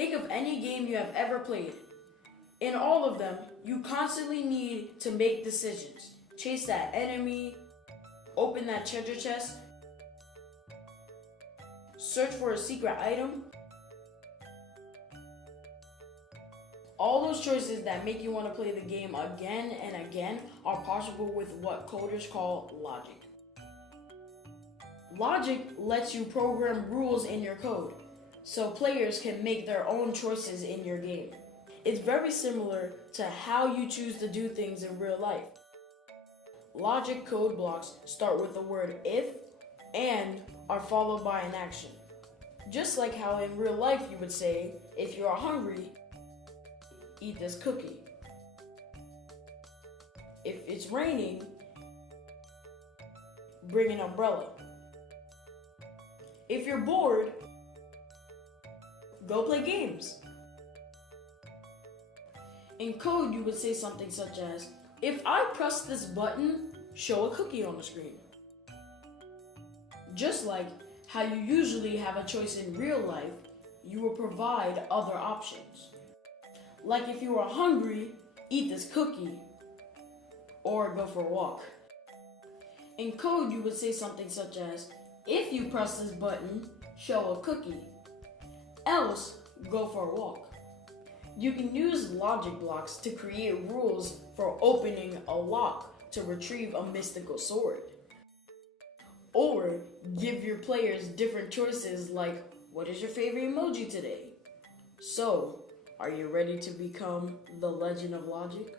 Think of any game you have ever played. In all of them, you constantly need to make decisions. Chase that enemy, open that treasure chest, search for a secret item. All those choices that make you want to play the game again and again are possible with what coders call logic. Logic lets you program rules in your code, so players can make their own choices in your game. It's very similar to how you choose to do things in real life. Logic code blocks start with the word if and are followed by an action. Just like how in real life you would say, if you are hungry, eat this cookie. If it's raining, bring an umbrella. If you're bored, go play games. In code, you would say something such as, if I press this button, show a cookie on the screen. Just like how you usually have a choice in real life, you will provide other options. Like if you are hungry, eat this cookie, or go for a walk. In code, you would say something such as, if you press this button, show a cookie, else go for a walk. You can use logic blocks to create rules for opening a lock to retrieve a mystical sword. Or give your players different choices like, what is your favorite emoji today? So, are you ready to become the Legend of Logic?